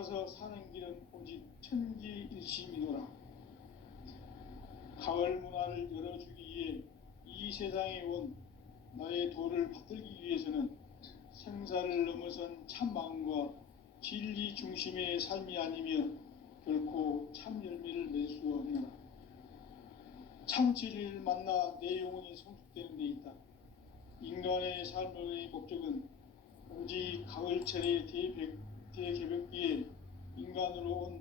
따라서 사는 길은 오직 천지일심이노라. 가을 문화를 열어주기 위해 이 세상에 온 나의 도를 받들기 위해서는 생사를 넘어선 참 마음과 진리 중심의 삶이 아니면 결코 참 열매를 맺을 수 없노라. 참 진리를 만나 내 영혼이 성숙되는 데 있다. 인간의 삶의 목적은 오직 가을철의 대개벽기에 인간으로 온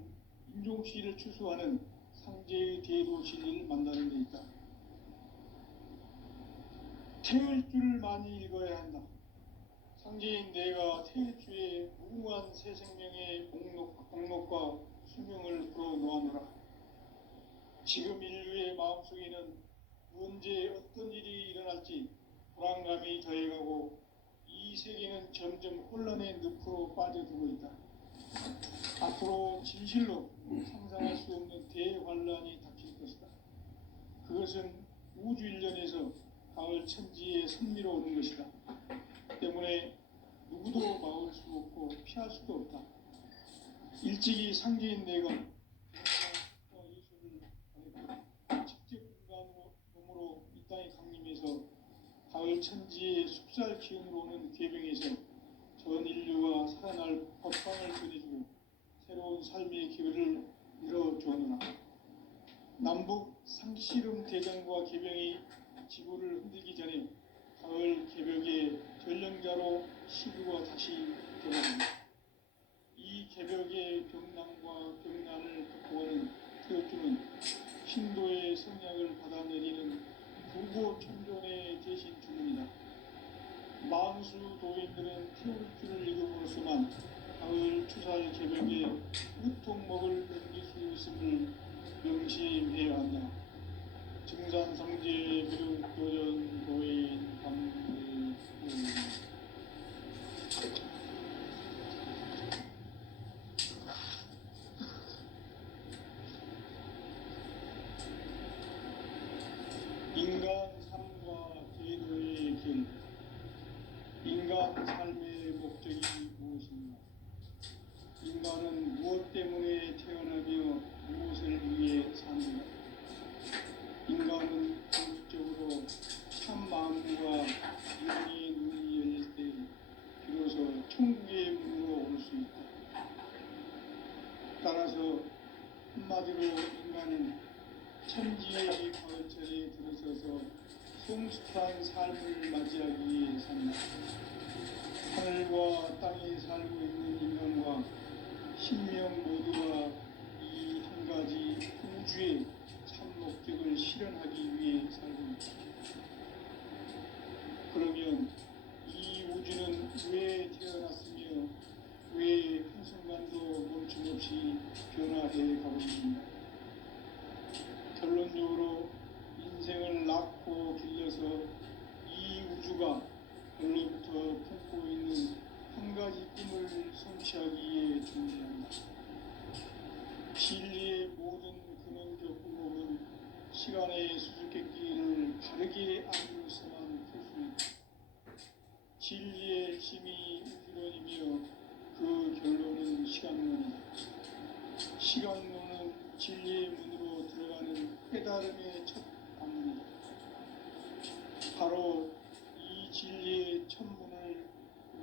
인종시를 추수하는 상제의 대도 진리를 만나는 데 있다. 태일 줄을 많이 읽어야 한다. 상제인 내가 태일주의 무궁한 새 생명의 목록과 수명을 풀어놓아노라. 지금 인류의 마음속에는 언제 어떤 일이 일어날지 불안감이 더해가고 이 세계는 점점 혼란의 늪으로 빠져들고 있다. 앞으로 진실로 상상할 수 없는 대환란이 닥칠 것이다. 그것은 우주 일련에서 가을 천지의 선미로 오는 것이다. 때문에 누구도 막을 수 없고 피할 수도 없다. 일찍이 상제인 내가 예수를 전했고 직접 인간으로 몸으로 이 땅에 강림해서 가을 천지의 숙살 기운으로 오는 계병에서 전 인류가 살아날 법방을 전해주고 새로운 삶의 기회를 열어주었노라. 남북 상씨름 대전과 계병이 지구를 흔들기 전에 가을 개벽의 전령자로 시구가 다시 되어간다. 이 개벽의 병난과 병난을 극복하는 태엽주는 신도의 성약을 받아내리는 부고 천존의 대신 주문이다. 만수 도인들은 태엽주를 읽음으로써만 가을 추살 개벽의 우통목을 넘길 수 있음을 명심해야 한다. 증산성제 비륵도전 도인 감리 인간 삶과 제도의 길. 인간 삶의 목적이 무엇인가? 인간은 무엇 때문에 태어나며 무엇을 위해 사는가? 인간은 궁극적으로 참 마음과 영의 눈이 열릴 때 비로소 천국의 문으로 올 수 있다. 따라서 한마디로 인간은 천지의 가을철에 들어서서 성숙한 삶을 맞이하기 위해 산다. 하늘과 땅에 살고 있는 인간과 신명 모두가 이 한 가지 우주의 참 목적을 실현하기 위해 살고 있다. 그러면 이 우주는 왜 태어났으며 왜 한순간도 멈춤없이 변화해 가고 있는가? 결론적으로 인생을 낳고 길러서 이 우주가 원래부터 품고 있는 한 가지 꿈을 성취하기 위해 존재한다. 진리의 모든 근원적 궁극은 시간의 수수께끼를 바르게 알고서만 풀 수 있다. 진리의 힘이 우주론이며 그 결론은 시간론이다. 시간론은 진리의 문으로 들어가는 깨달음의 첫 방문이다. 바로 이 진리의 첫 문을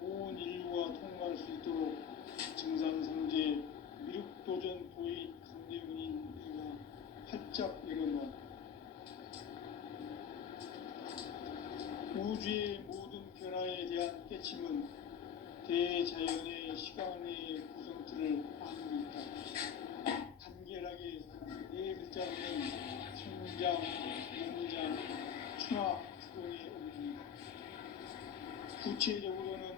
온 인류가 통과할 수 있도록 증산성제 미륵도전 도의 강대군인 내가 활짝 열어놓았다. 우주의 모든 변화에 대한 깨침은 대자연의 시간의 구성틀을 아무리 있다. 간결하게 네 글자로는 성장, 연장, 충화, 추동의 옮깁니다. 구체적으로는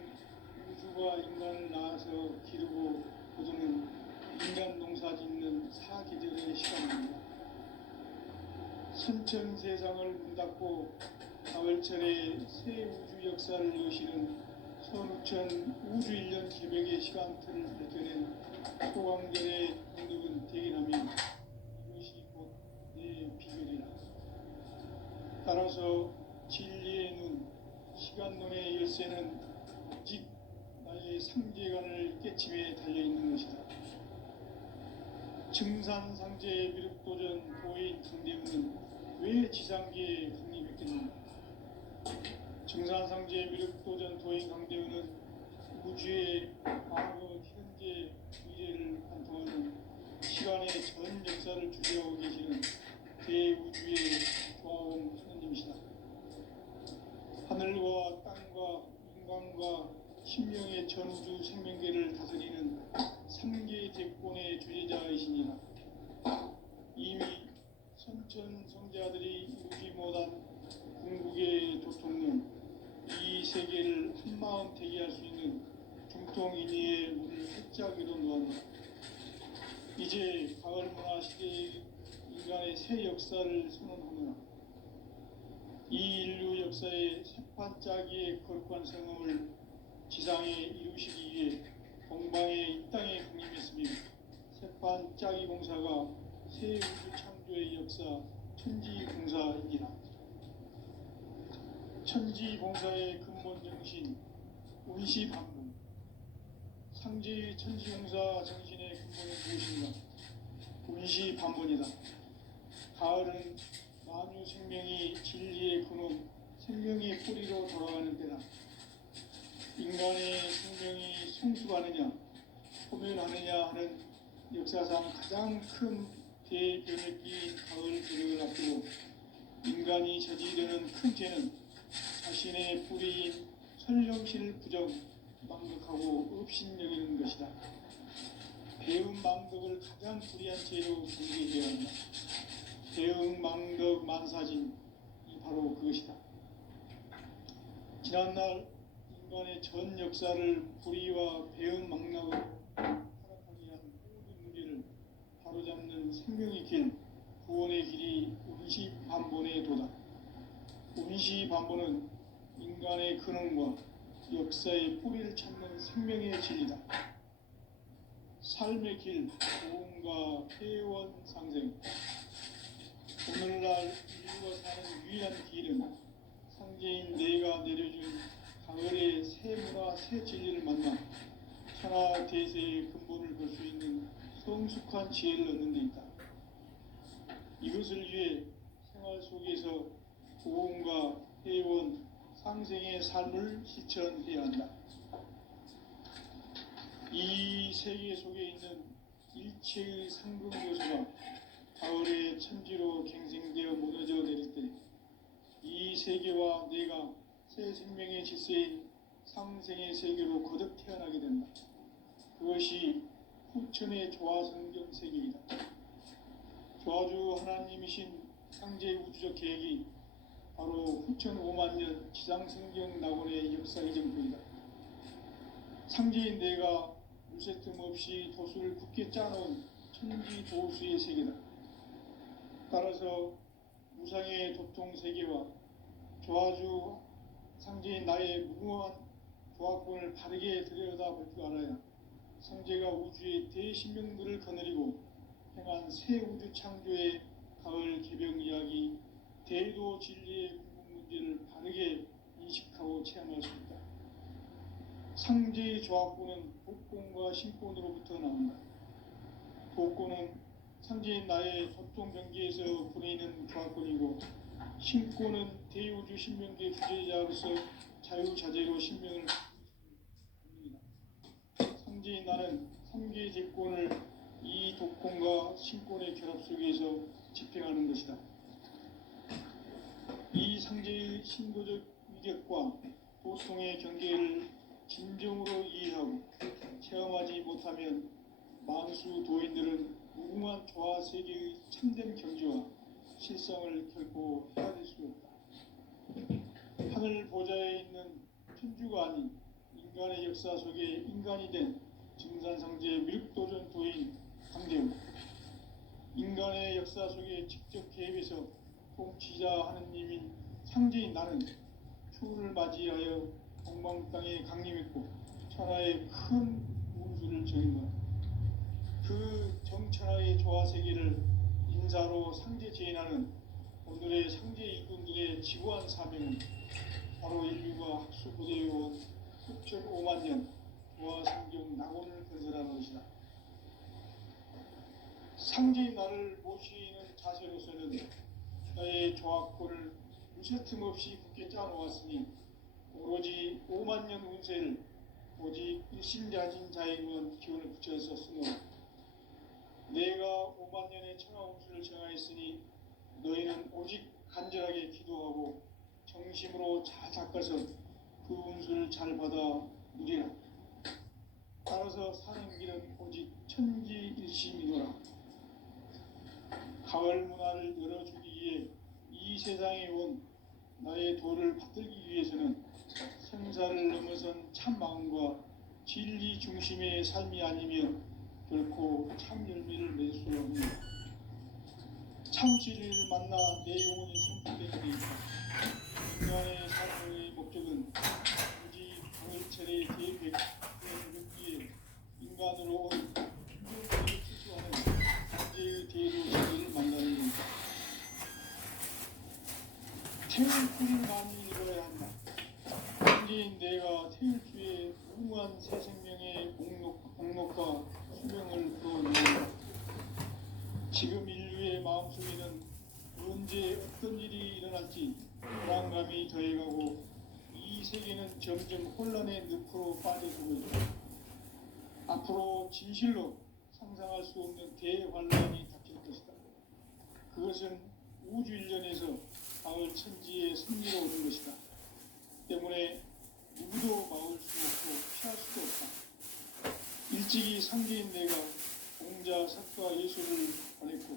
우주가 인간을 낳아서 기르고 거두는 인간 농사 짓는 사계절의 시간입니다. 선천세상을 문닫고 가을철에 새 우주 역사를 여시는 선우천 우주일년 개벽의 시간틀을 밝혀낸 소강절의 동력은 대견하며 이것이 곧 내 비결이라. 따라서 진리의 눈, 시간론의 열쇠는 오직 나의 상제관을 깨침에 달려있는 것이다. 증산상제의 미륵도전 도인 강대우는 왜 지상계에 강림했겠는가? 증산상제의 미륵도전 도인 강대우는 우주의 과거, 현재, 미래를 관통하는 시간의 전 역사를 주재하고 계시는 대우주의 조화원 하느님이시다. 하늘과 땅과 인간과 신명의 전우주 생명계를 다스리는 삼계 대권의 주제자이시니라. 이미 선천성자들이 이루지 못한 궁극의 도통은 이 세계를 한마음 되게 할 수 있는 중통인의의 문을 활짝이로 놓았다. 이제 가을 문화 시대의 인간의 새 역사를 선언하노라. 이 인류 역사의 새판짜기의 거룩한 성음을 지상에 이루시기 위해 동방의 이 땅에 강림했으며 새판짜기 공사가 새 우주 창조의 역사 천지공사이니라. 천지공사의 근본 정신 운시반문. 상제의 천지공사 정신의 근본은 무엇인가? 운시반문이다. 가을은 만유 생명이 진리의 근원, 생명의 뿌리로 돌아가는 때다. 인간의 생명이 성숙하느냐, 소멸하느냐 하는 역사상 가장 큰 대변을 끼인 가을 기력을 앞두고 인간이 저지르는 큰 죄는 자신의 뿌리인 설령신을 부정, 망덕하고 업신여기는 것이다. 배음 망덕을 가장 불의한 죄로 경계해야 한다. 배음 망덕 만사진이 바로 그것이다. 지난날 인간의 전 역사를 불의와 배음 망락으로 타락하게 한 모든 문제를 바로잡는 생명의 길, 구원의 길이 운시반본의 도다. 운시반본은 인간의 근원과 역사의 뿌리를 찾는 생명의 진리다. 삶의 길, 고음과 회원 상생. 오늘날 인류가 사는 유일한 길은 상제인 내가 내려준 가을의 새 문화, 새 진리를 만나 천하 대세의 근본을 볼 수 있는 성숙한 지혜를 얻는 데 있다. 이것을 위해 생활 속에서 고음과 회원, 상생의 삶을 실천해야 한다. 이 세계 속에 있는 일체의 상급 요소가 가을의 천지로 갱생되어 무너져 내릴 때 이 세계와 내가 새 생명의 질서인 상생의 세계로 거듭 태어나게 된다. 그것이 후천의 조화성경 세계이다. 조화주 하나님이신 상제 우주적 계획이 바로 후천 5만년 지상성경 낙원의 역사 이정표이다. 상제인 내가 물새 틈 없이 도수를 굳게 짜놓은 천지 도수의 세계다. 따라서 무상의 도통 세계와 조화주 상제인 나의 무궁한 조화권을 바르게 들여다볼 줄 알아야 상제가 우주의 대신명들을 거느리고 행한 새 우주 창조의 가을 개병 이야기, 대도 진리의 궁극 문제를 바르게 인식하고 체험할 수 있다. 상제의 조화권은 복권과 신권으로부터 나온다. 복권은 상제인 나의 도통 경계에서 보내는 조화권이고, 신권은 대우주 신명계 주제자로서 자유자재로 신명을 합니다. 상제인 나는 삼계 제권을 이 독권과 신권의 결합 속에서 집행하는 것이다. 이 상제의 신도적 위력과 도통의 경계를 진정으로 이해하고 체험하지 못하면 만수 도인들은 무궁한 조화 세계의 참된 경지와 실상을 결코 헤아릴 수 없다. 하늘 보좌에 있는 천주가 아닌 인간의 역사 속에 인간이 된 증산상제 미륵도전 도인 강대우. 인간의 역사 속에 직접 개입해서 통치자 하느님인 상제인 나는 추후를 맞이하여 동방 땅에 강림했고 천하의 큰 운수를 정인다. 그 정천하의 조화 세계를 인사로 상제 제인하는 오늘의 상제 일꾼들의 지구한 사명은 바로 인류가 학수부대에 온 6,500만 년 도화 성경 낙원을 건설하는 것이다. 상제의 나를 모시는 자세로서는 나의 조합권을 무쇠틈 없이 굳게 짜놓았으니 오로지 5만 년 운세를 오직 일심자진 자에게만 기원을 붙여서 쓰노라. 내가 5만 년의 천하 운수를 정하였으니 너희는 오직 간절하게 기도하고 정심으로 잘 닦아서 그 운수를 잘 받아 누리라. 따라서 사는 길은 오직 천지일심이노라. 가을 문화를 열어주기 위해 이 세상에 온 나의 도를 받들기 위해서는 생사를 넘어선 참 마음과 진리 중심의 삶이 아니면 결코 참 열매를 맺을 수 없는 참 진리를 만나 내 영혼이 성숙되게 인간의 삶의 목적은 오직 가을철의 대백을 느끼에 인간으로 온 인간을 추수하는 강제의 대로 진리를 만나는 것이다. 태울 뿌린 많이 읽어야 한다. 현재인 내가 태일주의 무궁한 새 생명의 목록과 수명을 풀어놓는다. 지금 인류의 마음속에는 언제 어떤 일이 일어날지 불안감이 더해가고 이 세계는 점점 혼란의 늪으로 빠져들고 있다. 앞으로 진실로 상상할 수 없는 대환란이 닥칠 것이다. 그것은 우주 일련에서 가을 천지의 승리로 오는 것이다. 때문에 누구도 막을 수 없고 피할 수도 없다. 일찍이 상제인 내가 공자, 석가, 예수를 보냈고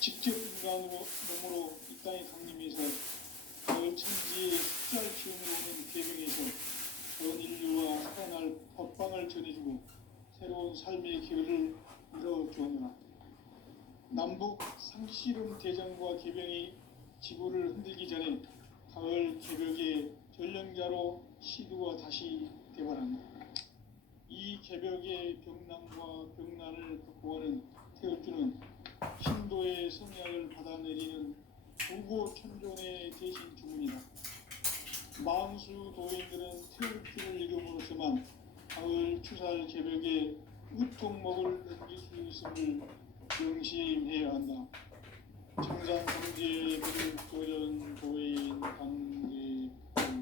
직접 인간으로 몸으로 이 땅에 강림해서 가을 천지의 숫자를 기운으로 오는 계명에서 전 인류와 살아날 법방을 전해주고 새로운 삶의 기회를 이뤄주었노라. 남북 상씨름 대전과 개병이 지구를 흔들기 전에 가을 개벽의 전령자로 시두가 다시 개발한다. 이 개벽의 병남과 병난을 극복하는 태울주는 신도의 성약을 받아내리는 부고 천존의 대신 주문이다. 망수 도인들은 태울주를 이름으로서만 가을 추살 개벽의 우통목을 넘길 수 있음을 명심해야 한다. 청산성제 불도전 도인 강제군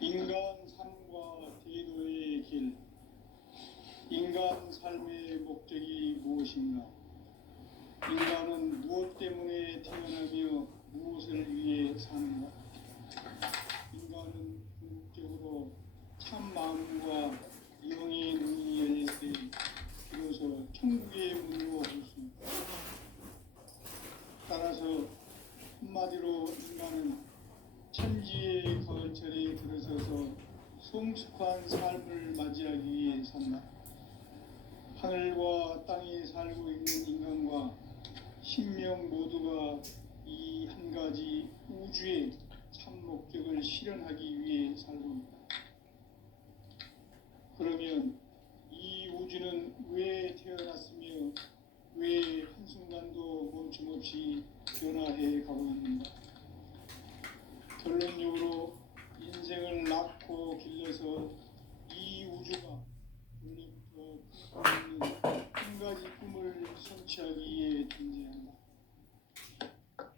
인간 삶과 대도의 길. 인간 삶의 목적이 무엇인가? 인간은 무엇 때문에 태어나며 무엇을 위해 사는가? 인간은 궁극적으로 참 마음과 영의 눈이 열릴 때 비로소 천국의 문으로 올 수 있다. 따라서 한마디로 인간은 천지의 가을철에 들어서서 성숙한 삶을 맞이하기 위해 산다. 하늘과 땅에 살고 있는 인간과 신명 모두가 이 한 가지 우주의 참 목적을 실현하기 위해 살고 있다. 그러면 이 우주는 왜 태어났으며 왜 한순간도 멈춤없이 변화해 가고 있는가? 결론적으로 인생을 낳고 길러서 이 우주가 원래부터 품고 있는 한 가지 꿈을 성취하기 위해 존재한다.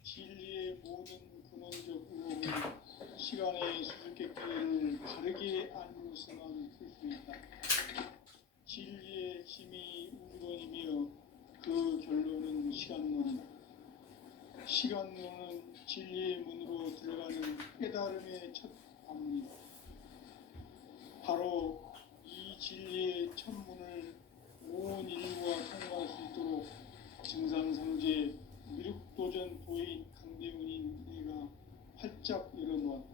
진리의 모든 근원적 의혹은 시간의 수수께끼를 바르게 알고서만 풀 수 있다. 진리의 힘이 우주론이며 그 결론은 시간론이다. 시간론은 진리의 문으로 들어가는 깨달음의 첫 관문이다. 바로 이 진리의 첫 문을 온 인류가 통과할 수 있도록 정상상제 미륵도전 도인 강대훈인 내가 활짝 열어놓았다.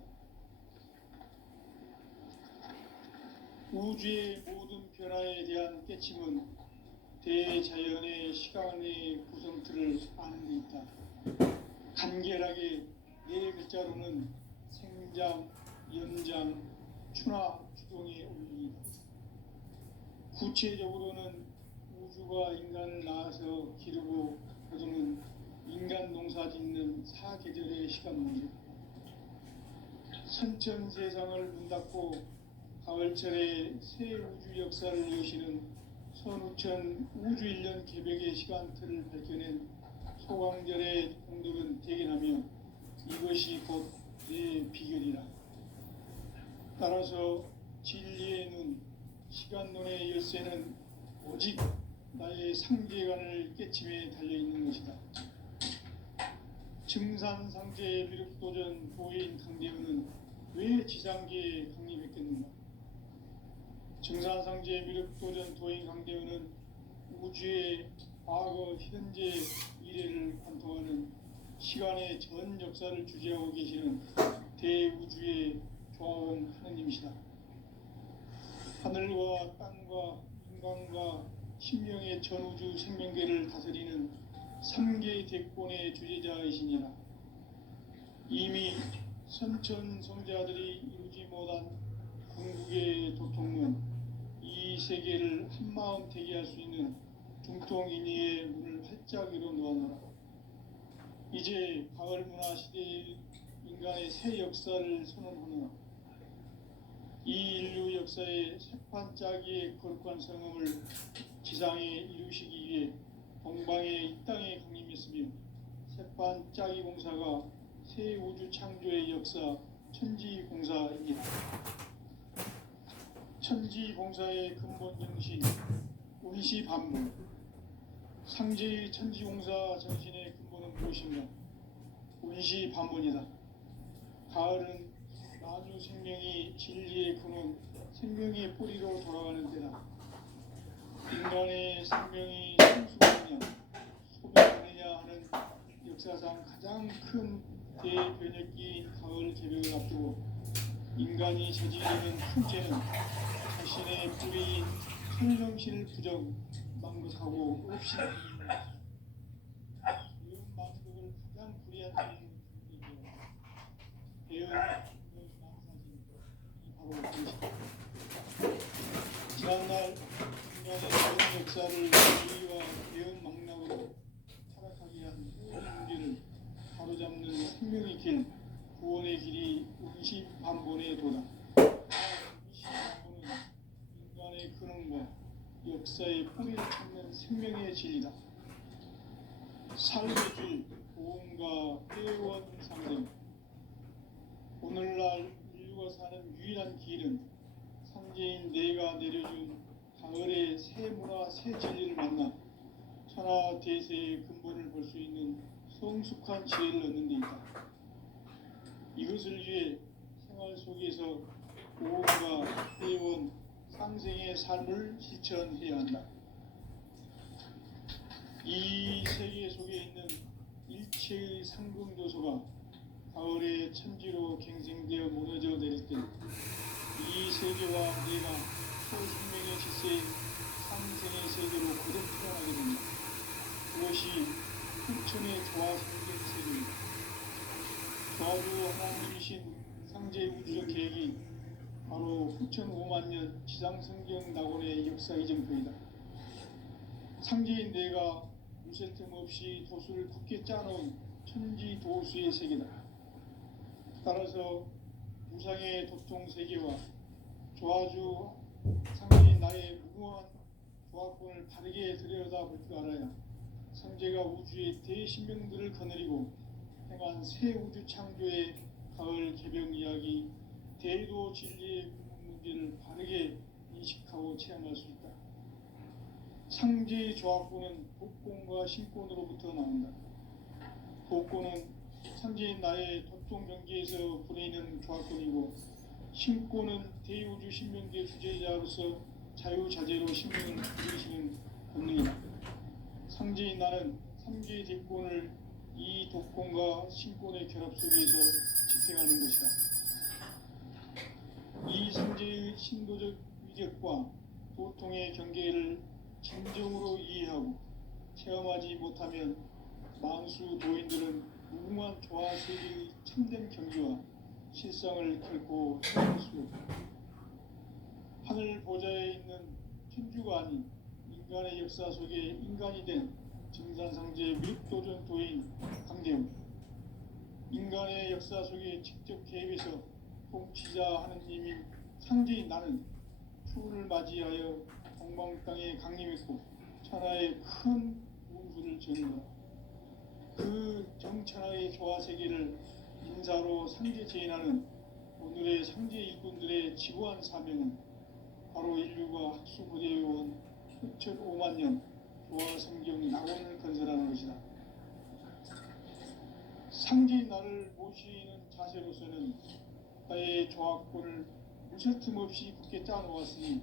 우주의 모든 변화에 대한 깨침은 대자연의 시간의 구성틀을 아는 데 있다. 간결하게 네 글자로는 생장, 연장, 추나, 추동의 원리이다. 구체적으로는 우주가 인간을 낳아서 기르고 거두는 인간 농사 짓는 사계절의 시간 문제. 선천 세상을 문 닫고 가을철에 새 우주 역사를 여시는 선우천 우주일년 개벽의 시간틀을 밝혀낸 소강절의 공덕은 대견하며 이것이 곧 내 비결이라. 따라서 진리의 눈, 시간론의 열쇠는 오직 나의 상계관을 깨침에 달려있는 것이다. 증산상제의 미륵도전 도인 강대우는 왜 지상계에 강림했겠는가? 증산상제의 미륵도전 도인 강대우는 우주의 과거, 현재, 미래를 관통하는 시간의 전 역사를 주재하고 계시는 대우주의 조화원 하느님이시다. 하늘과 땅과 인간과 신명의 전우주 생명계를 다스리는 3개 대권의 주제자이시니라. 이미 선천 성자들이 이루지 못한 궁극의 도통은 이 세계를 한마음 되게 할 수 있는 중통인의의 문을 활짝 열어 놓아노라. 이제 가을 문화 시대의 인간의 새 역사를 선언하노라. 이 인류 역사의 새판짜기의 거룩한 성음을 지상에 이루시기 위해 동방의 이 땅에 강림했으며 새판짜기 공사가 새 우주 창조의 역사 천지공사입니다. 천지공사의 근본 정신 운시반문. 상제의 천지공사 정신의 근본은 무엇인가? 운시반문이다. 가을은 나주 생명이 진리의 근원, 생명의 뿌리로 돌아가는 때다. 인간의 생명이 성숙하느냐, 소멸하느냐 하는 역사상 가장 큰 대변혁기인 가을 개벽을 앞두고 인간이 저지르는 큰 죄는 자신의 뿌리인 천정신을 망극하고 없이 배운 망극을 가장 불이한 죄인 배운 망사진 바로 그것이다. 지난날 인간의 배운 역사를 우리와 배운 망락으로 타락하게 한 모든 문제를 바로잡는 생명의 길, 구원의 길이 운시반본의 도다. 운시반본은 인간의 근원과 역사의 뿌리를 찾는 생명의 진리다. 삶의 길, 보험과 회원 상생. 오늘날 인류가 사는 유일한 길은 상제인 내가 내려준 가을의 새 문화, 새 진리를 만나 천하 대세의 근본을 볼 수 있는 성숙한 지혜를 얻는 데 있다. 이것을 위해 생활 속에서 보험과 회원, 상생의 삶을 실천해야 한다. 이 세계 속에 있는 일체의 상승조소가 가을의 천지로 갱생되어 무너져 내릴 때 이 세계와 내가 초생명의 질서인 상생의 세계로 거듭 태어나게 된다. 그것이 후천의 조화 생긴 세계입니다. 조화주 하나님이신 상제 우주적 계획이 바로 후천 5만 년 지상성경 낙원의 역사 이정표이다. 상제인 내가 무쇠 틈 없이 도수를 굳게 짜놓은 천지 도수의 세계다. 따라서 무상의 도통 세계와 조화주 상제인 나의 무궁한 조화권을 바르게 들여다볼 줄 알아야 상제가 우주의 대신명들을 거느리고 행한 새 우주 창조의 가을 개벽 이야기, 대도 진리의 문제를 바르게 인식하고 체험할 수 있다. 상제의 조합권은 복권과 신권으로부터 나온다. 복권은 상제인 나의 도통 경계에서 부리는 조합권이고, 신권은 대우주 신명계 주제자로서 자유자재로 신명을 부리시는 본능이다. 상제인 나는 3개의 대권을 이 독권과 신권의 결합 속에서 집행하는 것이다. 이 상제의 신도적 위력과 도통의 경계를 진정으로 이해하고 체험하지 못하면 만수 도인들은 무궁한 조화 세계의 참된 경지와 실상을 결코 체험할 수 없다. 하늘 보좌에 있는 천주가 아닌 인간 인간의 역사 속에 인간이 된 증산상제 미륵도전 도인 강대웅. 인간의 역사 속에 직접 개입해서 통치자 하느님인 상제인 나는 추운을 맞이하여 동방 땅에 강림했고 천하에 큰 운수를 전한다. 그 정천하의 조화세계를 인사로 상제 제인하는 오늘의 상제 일꾼들의 지구한 사명은 바로 인류가 학수고대에 온 6,5만 년 조화성경 낙원을 건설하는 것이다. 상제인 나를 모시는 자세로서는 나의 조화권을 무쇠 틈 없이 굳게 짜놓았으니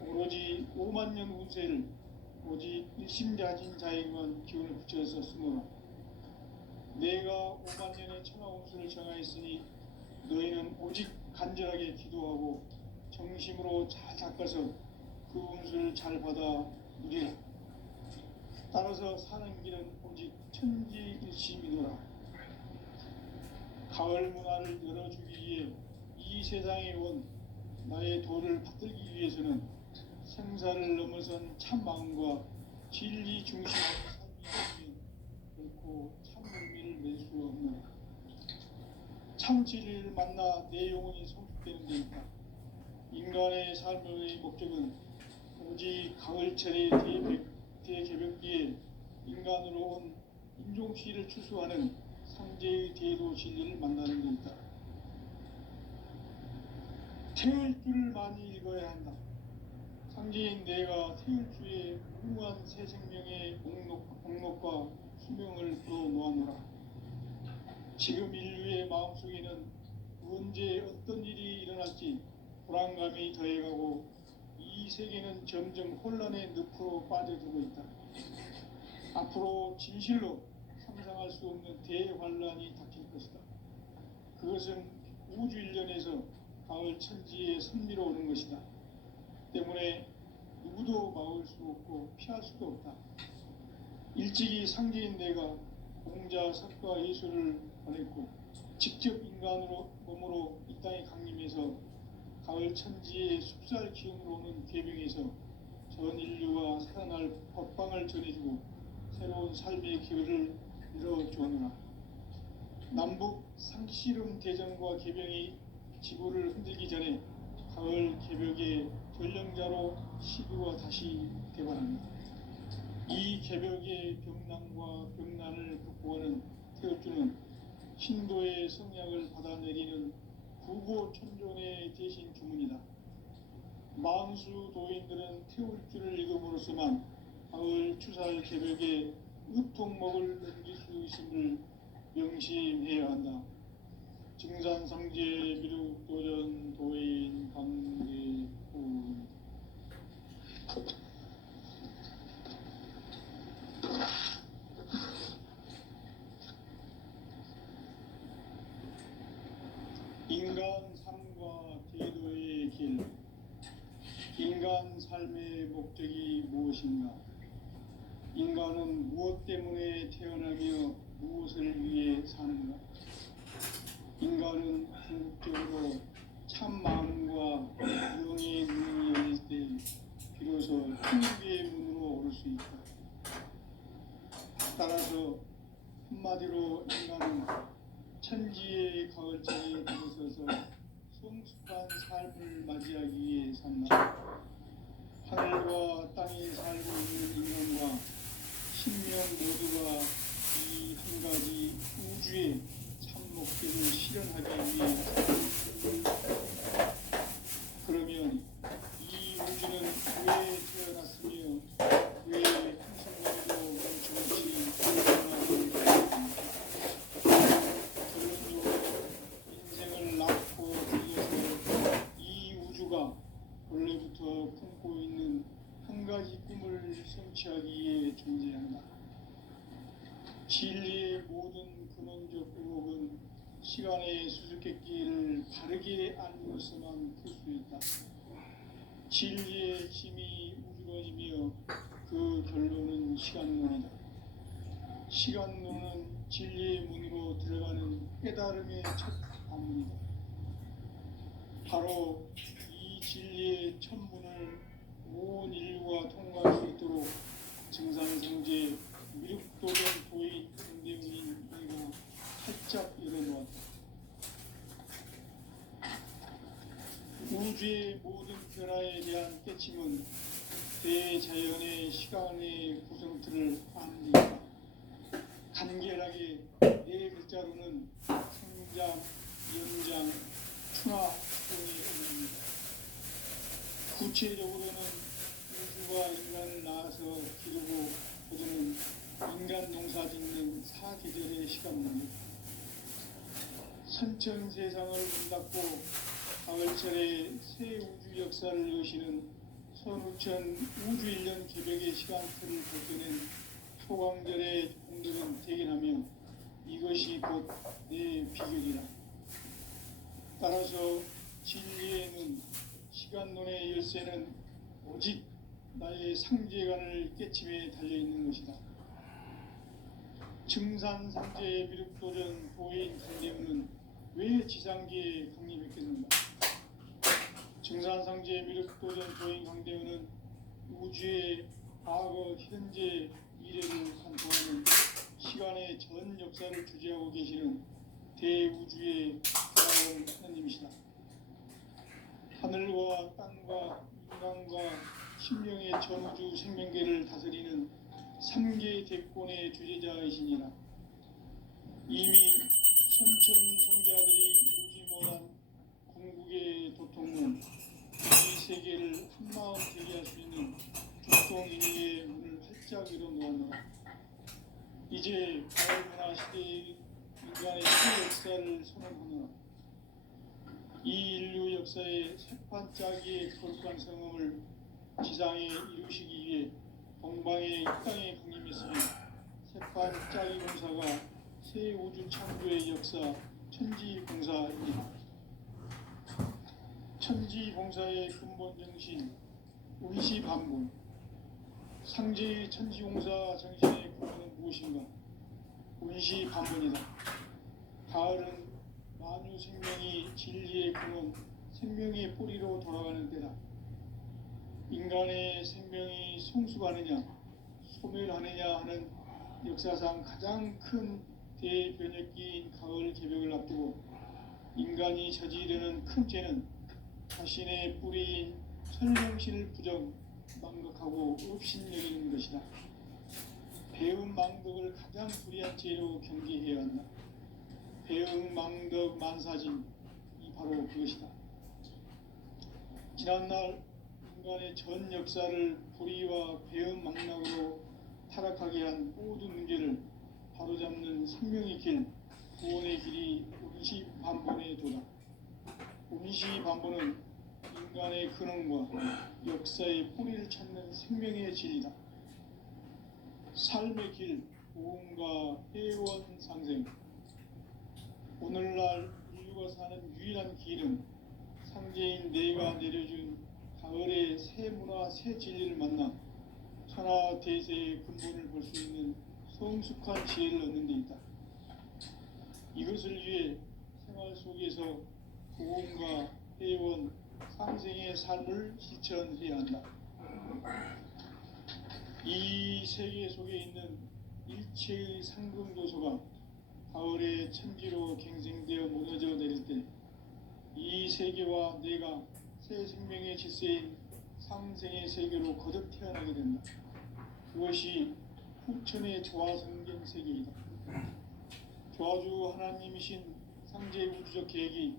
오로지 5만 년 운세를 오직 일심자진 자에게만 기운을 붙여서 쓰노라. 내가 5만 년의 천하 운수를 정하였으니 너희는 오직 간절하게 기도하고 정심으로 잘 닦아서 그 운수를 잘 받아 누리라. 따라서 사는 길은 오직 천지일심이노라. 가을 문화를 열어주기 위해 이 세상에 온 나의 도를 받들기 위해서는 생사를 넘어선 참 마음과 진리 중심의 삶이 아니면 결코 참 의미를 낼 수 없노라. 참 진리를 만나 내 영혼이 성숙되는 데 있다. 인간의 삶의 목적은 오직 가을철의 대개벽기에 인간으로 온 인종시를 추수하는 상제의 대도 진리를 만나는 데 있다. 태을 줄을 많이 읽어야 한다. 상제인 내가 태을 주에 무궁한 새 생명의 목록과 수명을 풀어놓아노라. 지금 인류의 마음속에는 언제 어떤 일이 일어날지 불안감이 더해가고 이 세계는 점점 혼란의 늪으로 빠져들고 있다. 앞으로 진실로 상상할 수 없는 대환란이 닥칠 것이다. 그것은 우주 일련에서 가을 천지의 섭리로 오는 것이다. 때문에 누구도 막을 수 없고 피할 수도 없다. 일찍이 상제인 내가 공자, 석가, 예수를 보냈고 직접 인간으로 몸으로 이 땅에 강림해서 가을 천지의 숲살 기운으로 오는 계명에서 전 인류가 살아날 법방을 전해주고 새로운 삶의 기회를 이뤄주었노라. 남북 상씨름 대전과 개병이 지구를 흔들기 전에 가을 개벽의 전령자로 시류가 다시 개발합니다. 이 개벽의 병난과 병난을 극복하는 태엽주는 신도의 성약을 받아내리는 구고천존의 대신 주문이다. 만수 도인들은 태울주를 읽음으로써만 가을 추살 개벽에 의통목을 넘길 수 있음을 명심해야 한다. 증산상제 미륵도전 도인 강대훈. 인간 삶과 제도의 길. 인간 삶의 목적이 무엇인가? 인간은 무엇 때문에 태어나며 무엇을 위해 사는가? 인간은 궁극적으로 참 마음과 영의 문이 열릴 때 비로소 천국의 문으로 오를 수 있다. 따라서 한마디로 인간은 천지의 가을자리에 들어서서 성숙한 삶을 맞이하기 위해 산다. 하늘과 땅에 살고 있는 인간과 신명 모두가 이 한 가지 우주의 참 목적을 실현하기 위해 산다. 그러면 이 우주는 왜 태어났으며 왜 한순간도 멈춰없이 태어나게 인생을 낳고 들여서 이 우주가 원래부터 품고 있는 한 가지 꿈을 성취하기 위해 존재한다. 진리의 모든 근원적 의혹은 시간의 수수께끼를 바르게 알므로서만 풀 수 있다. 진리의 힘이 우주론이며 그 결론은 시간론이다. 시간론은 진리의 문으로 들어가는 깨달음의 첫 관문이다. 바로 이 진리의 첫 문을 온 인류가 통과할 수 있도록 증산성제 미륵도전 도의 강대훈인 내가 활짝 열어놓았다. 우주의 모든 변화에 대한 깨침은 대자연의 시간의 구성틀을 아는 일이다. 간결하게 네 글자로는 성장, 연장, 충화 등의 의미입니다. 구체적으로는 우주가 인간을 낳아서 기르고 거두는 인간 농사 짓는 사계절의 시간입니다. 선천 세상을 문 닫고 가을철에 새 우주 역사를 여시는 선우천 우주 1년 개벽의 시간틀을 벗겨낸 소강절의 공들은 대견하며 이것이 곧 내 비결이라. 따라서 진리의 눈, 시간론의 열쇠는 오직 나의 상제관을 깨침에 달려있는 것이다. 증산상제의 미륵도전 도인 강대훈은 왜 지상계에 강림했겠는가? 증산상제의 미륵도전 도인 강대훈은 우주의 과거, 현재, 미래를 관통하는 시간의 전 역사를 주재하고 계시는 대우주의 그라운 하나님이시다. 하늘과 땅과 인간과 신명의 전우주 생명계를 다스리는 3개 대권의 주재자이시니라. 이미 선천성자들이 이루지 못한 궁극의 도통은 이 세계를 한마음 되게 할 수 있는 죽동인의 문을 활짝 열어놓았노라. 이제 가을문화 시대의 인간의 새 역사를 선언하노라. 이 인류 역사의 새판짜기의 거룩한 성음을 지상에 이루시기 위해 동방의 이 땅에 강림했으며 새판짜기 공사가 새 우주 창조의 역사 천지봉사입니다. 천지봉사의 근본 정신 운시반본. 상제의 천지봉사 정신의 근본은 무엇인가? 운시반본이다. 가을은 만유 생명이 진리의 근원, 생명의 뿌리로 돌아가는 때다. 인간의 생명이 성숙하느냐, 소멸하느냐 하는 역사상 가장 큰 대변혁기인 가을 개벽을 앞두고 인간이 저지르는 큰 죄는 자신의 뿌리인 설명신을 부정, 망각하고 업신여기는 것이다. 배음 망덕을 가장 불의한 죄로 경계해야 한다. 배음 망덕 만사진이 바로 그것이다. 지난날 인간의 전 역사를 불의와 배음 망락으로 타락하게 한 모든 문제를 바로잡는 생명의 길, 구원의 길이 운시반본의 도다. 운시반본은 인간의 근원과 역사의 뿌리를 찾는 생명의 진리다. 삶의 길, 보험과 회원 상생. 오늘날 인류가 사는 유일한 길은 상제인 내가 내려준 가을의 새 문화, 새 진리를 만나 천하 대세의 근본을 볼 수 있는 성숙한 지혜를 얻는 데 있다. 이것을 위해 생활 속에서 보험과 회원, 상생의 삶을 실천해야 한다. 이 세계 속에 있는 일체의 상금도소가 가을의 천지로 갱생되어 무너져 내릴 때 이 세계와 내가 새 생명의 질서인 상생의 세계로 거듭 태어나게 된다. 그것이 후천의 조화성경 세계이다. 조화주 하나님이신 상제 우주적 계획이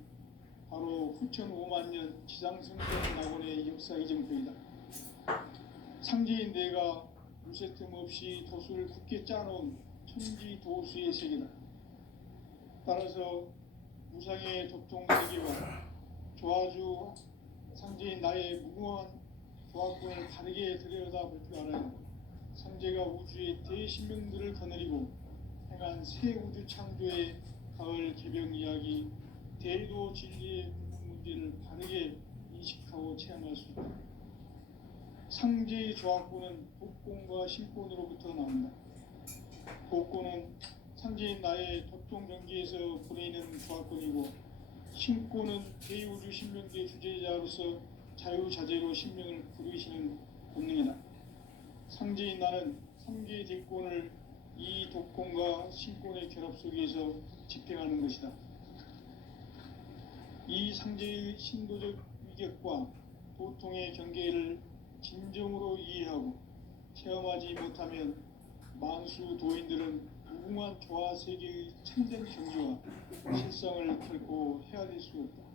바로 후천 5만 년 지상성경 낙원의 역사 이정표이다. 상제인 내가 무쇠틈 없이 도수를 굳게 짜놓은 천지 도수의 세계다. 따라서 무상의 도통 세계와 조화주 상제인 나의 무궁한 조화권을 다르게 들여다볼 줄 알아야 한다. 상제가 우주의 대신명들을 거느리고 행한 새 우주 창조의 가을 개벽 이야기, 대도 진리의 문제를 바르게 인식하고 체험할 수 있다. 상제의 조화권은 복권과 신권으로부터 나온다. 복권은 상제인 나의 도통 경기에서 보내는 조화권이고, 신권은 대우주 신명계 주제자로서 자유자재로 신명을 부르시는 본능이다. 상제인 나는 상계의 대권을 이 독권과 신권의 결합 속에서 집행하는 것이다. 이 상제의 신도적 위격과 도통의 경계를 진정으로 이해하고 체험하지 못하면 만수 도인들은 무궁한 조화 세계의 참된 경지와 실상을 결코 헤아릴 수 없다.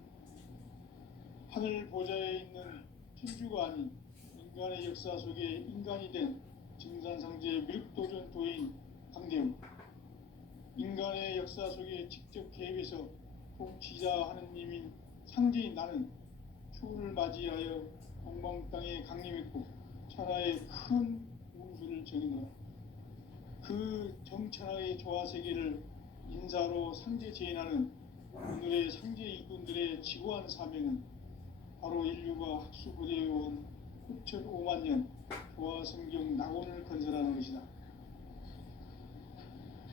하늘 보좌에 있는 천주가 아닌 인간의 역사 속에 인간이 된 증산상제 미륵도전 도인 강대웅, 인간의 역사 속에 직접 개입해서 통치자 하느님인 상제인 나는 추후를 맞이하여 동방 땅에 강림했고 천하의 큰 운수를 정의노라. 그 정천하의 조화 세계를 인사로 상제 제인하는 오늘의 상제 일꾼들의 지고한 사명은 바로 인류가 학수고대해온 6,5만 년 조화 성경 낙원을 건설하는 것이다.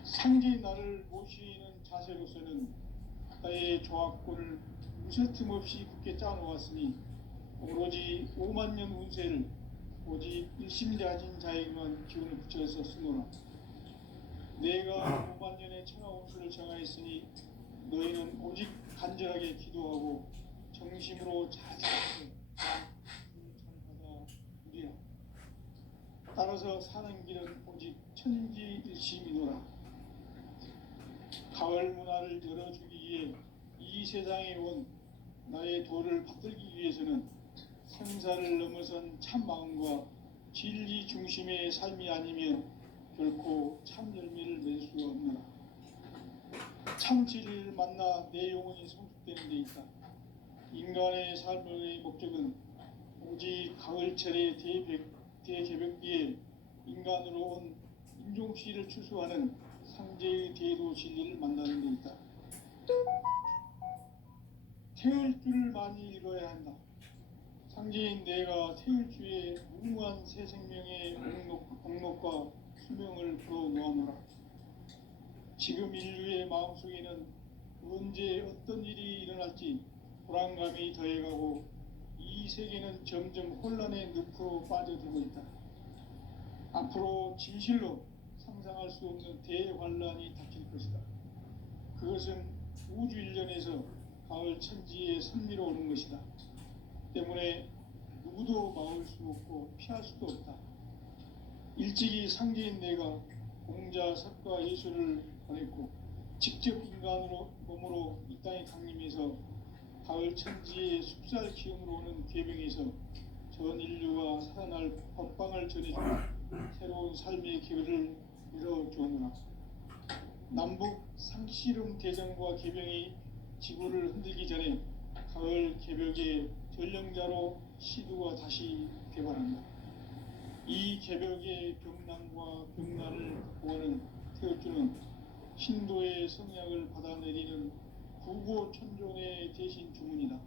상제인 나를 모시는 자세로서는 나의 조합권을 무쇠틈 없이 굳게 짜놓았으니 오로지 5만 년 운세를 오직 일심자진 자에게만 기운을 붙여서 쓰노라. 내가 5만 년의 천하 운수를 정하였으니 너희는 오직 간절하게 기도하고 정심으로 잘 살아서 받아 누리라. 따라서 사는 길은 오직 천지일심이노라. 가을 문화를 열어주기 위해 이 세상에 온 나의 도를 받들기 위해서는 생사를 넘어선 참 마음과 진리 중심의 삶이 아니면 결코 참 열매를 맺을 수가 없노라. 참 진리를 만나 내 영혼이 성숙되는 데 있다. 인간의 삶의 목적은 오직 가을철의 대개벽기에 인간으로 온 인종씨를 추수하는 상제의 대도 진리를 만나는 데 있다. 태을 줄을 많이 읽어야 한다. 상제인 내가 태을 주에 무궁한 새 생명의 공록과 수명을 불어놓아노라. 지금 인류의 마음속에는 언제 어떤 일이 일어날지 불안감이 더해가고 이 세계는 점점 혼란의 늪으로 빠져들고 있다. 앞으로 진실로 상상할 수 없는 대환란이 닥칠 것이다. 그것은 우주 일련에서 가을 천지에 선미로 오는 것이다. 때문에 누구도 막을 수 없고 피할 수도 없다. 일찍이 상제인 내가 공자, 석가, 예수를 보냈고 직접 인간으로 몸으로 이 땅에 강림해서 가을 천지의 숲살 기음으로 오는 계명에서 전 인류가 살아날 법방을 전해주고 새로운 삶의 기회를 열어주었노라. 남북 상씨름 대전과 계병이 지구를 흔들기 전에 가을 개벽의 전령자로 시두가 다시 개발한다. 이 개벽의 병난과 병난을 구하는 태어주는 신도의 성약을 받아내리는 구고천존의 대신 주문이다.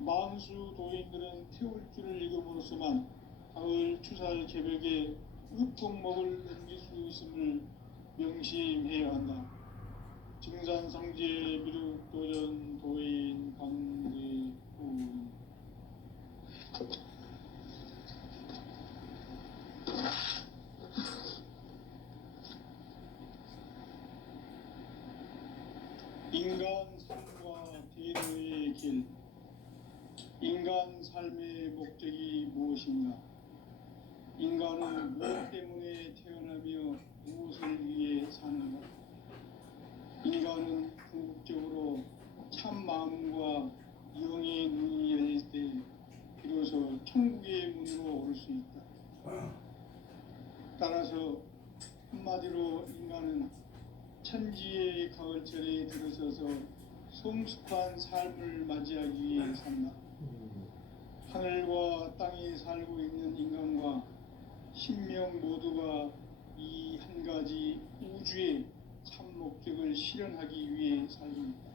만수 도인들은 태울주를 읽음으로써만 가을 추살 개벽의 읍곡목을 넘길 수 있음을 명심해야 한다. 증산상제 미륵도전 도인 강대훈. 인간 삶과 대도의 길. 인간 삶의 목적이 무엇인가? 인간은 무엇 때문에 태어나며 무엇을 위해 사는가? 인간은 궁극적으로 참 마음과 영의 눈이 열릴 때 비로소 천국의 문으로 올 수 있다. 따라서 한마디로 인간은 천지의 가을철에 들어서서 성숙한 삶을 맞이하기 위해 산다. 하늘과 땅에 살고 있는 인간과 신명 모두가 이 한 가지 우주의 참 목적을 실현하기 위해 살고 있다.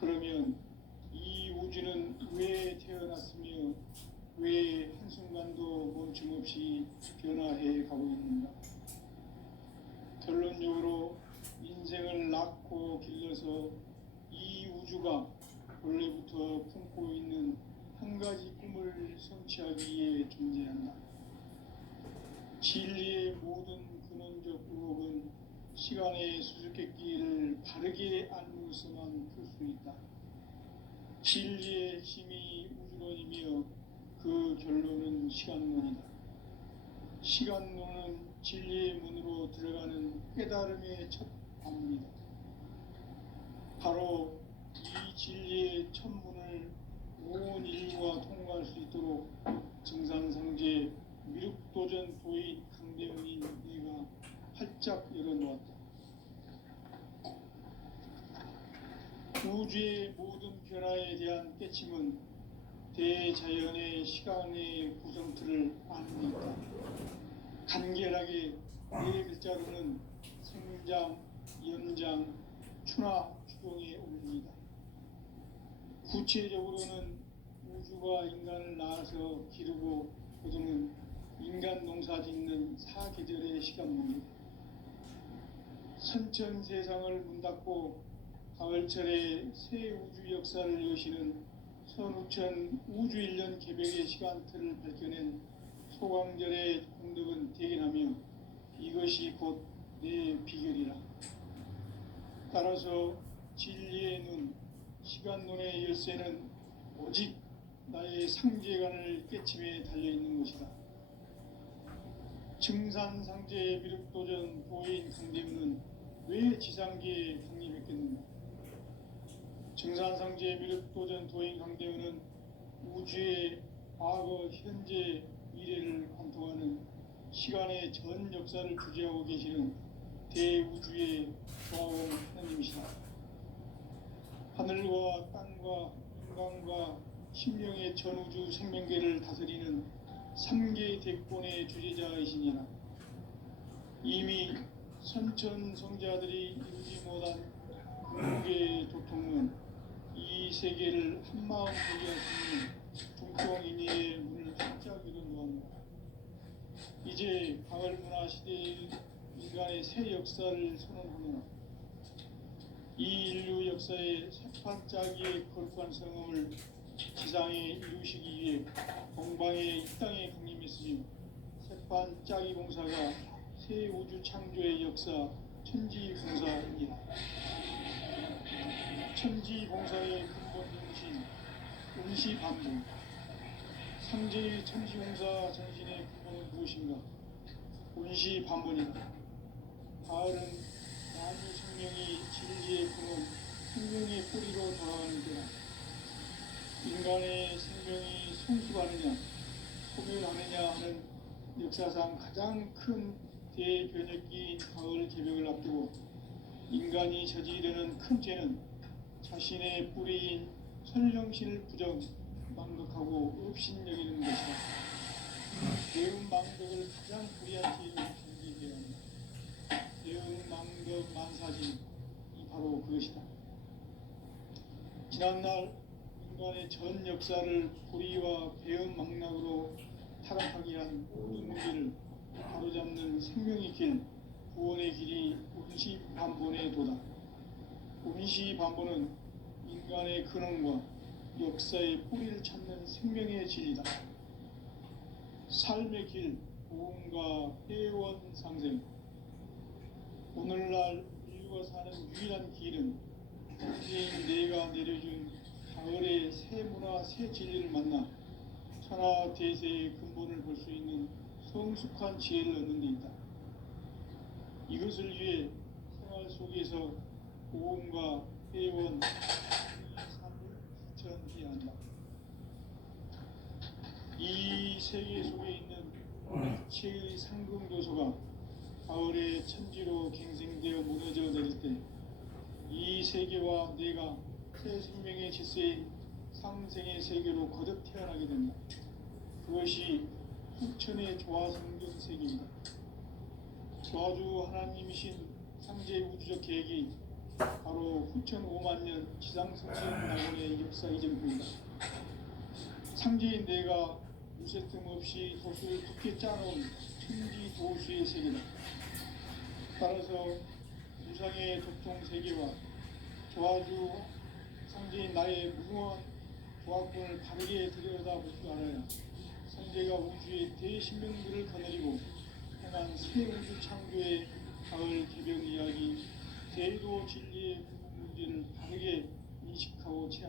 그러면 이 우주는 왜 태어났으며 왜 한순간도 멈춤없이 변화해 가고 있는가? 결론적으로 인생을 낳고 길러서 이 우주가 원래부터 품고 있는 한 가지 꿈을 성취하기 위해 존재한다. 진리의 모든 근원적 의혹은 시간의 수수께끼를 바르게 알므로서만 풀 수 있다. 진리의 핵심이 우주론이며 그 결론은 시간론이다. 시간론은 진리의 문으로 들어가는 깨달음의 첫 관문이다. 바로 이 진리의 첫 문을 온 인류가 통과할 수 있도록 증산상제 미륵도전 도인 강대훈인 내가 활짝 열어놓았다. 우주의 모든 변화에 대한 깨침은 대자연의 시간의 구성틀을 아는 데 있다. 간결하게 네 글자로는 생장, 연장, 추나 추동에 올립니다. 구체적으로는 우주가 인간을 낳아서 기르고 거두는 인간 농사 짓는 사계절의 시간입니다. 선천 세상을 문 닫고 가을철에 새 우주 역사를 여시는 선우천 우주 1년 개벽의 시간틀을 밝혀낸 소강절의 공덕은 대견하며 이것이 곧 내 비결이라. 따라서 진리의 눈, 시간론의 열쇠는 오직 나의 상제관을 깨침에 달려있는 것이다. 증산상제의 미륵도전 도인 강대훈은 왜 지상계에 강림했겠는가? 증산상제의 미륵도전 도인 강대훈은 우주의 과거, 현재, 미래를 관통하는 시간의 전 역사를 주재하고 계시는 대우주의 조화원 하나님이시다. 하늘과 땅과 인간과 신명의 전우주 생명계를 다스리는 3개 대권의 주제자이시니라. 이미 선천성자들이 이루지 못한 궁극의 도통은 이 세계를 한마음 보게 할 수 있는 중통인의의 문을 활짝 열어놓았다. 이제 가을 문화 시대의 인간의 새 역사를 선언하노라. 이 인류 역사의 새판짜기의 거룩한 성음을 지상에 이루시기 위해 동방의 이 땅에 강림했으며 새판짜기 공사가 새 우주 창조의 역사 천지공사입니다. 천지공사의 근본 정신 운시반복. 상제의 천지공사 정신의 근본은 무엇인가? 운시반복이다. 가을은 만유 생명이 진리의 근원, 생명의 뿌리로 돌아가는 때다. 인간의 생명이 성숙하느냐, 소멸하느냐 하는 역사상 가장 큰 대변혁기인 가을 개벽을 앞두고 인간이 저지르는 큰 죄는 자신의 뿌리인 선령신을 부정, 망각하고 업신여기는 것이다. 배운 망덕을 가장 불의한 죄로 정지해야 한다. 배운 망덕 만사진이 바로 그것이다. 지난날 인간의 전 역사를 불의와 배은 망락으로 타락하게 한 모든 문제를 바로잡는 생명의 길, 구원의 길이 운시반본의 도다. 운시반본은 인간의 근원과 역사의 뿌리를 찾는 생명의 진리다. 삶의 길, 보험과 회원 상생. 오늘날 인류가 사는 유일한 길은 현재인 내가 내려준 가을의 새 문화, 새 진리를 만나 천하 대세의 근본을 볼 수 있는 성숙한 지혜를 얻는 데 있다. 이것을 위해 생활 속에서 보험과 회원, 삶을 실천해야 한다. 이 세계 속에 있는 최의 상금 요소가 가을의 천지로 갱생되어 무너져 내릴 때 이 세계와 내가 새 생명의 질서인 상생의 세계로 거듭 태어나게 된다. 그것이 후천의 조화성경 세계입니다. 조화주 하나님이신 상제 우주적 계획이 바로 후천 5만 년 지상성신 낙원의 역사 이전입니다. 상제인 내가 무쇠 틈 없이 도수를 깊게 짜놓은 천지 도수의 세계다. 따라서 무상의 도통 세계와 조화주 성제인 나의 무궁한 조합권을 바르게 들여다볼 줄 알아야 성제가 우주의 대신명들을 거느리고 행한 새 우주 창조의 가을 개벽 이야기 제도 진리의 문제를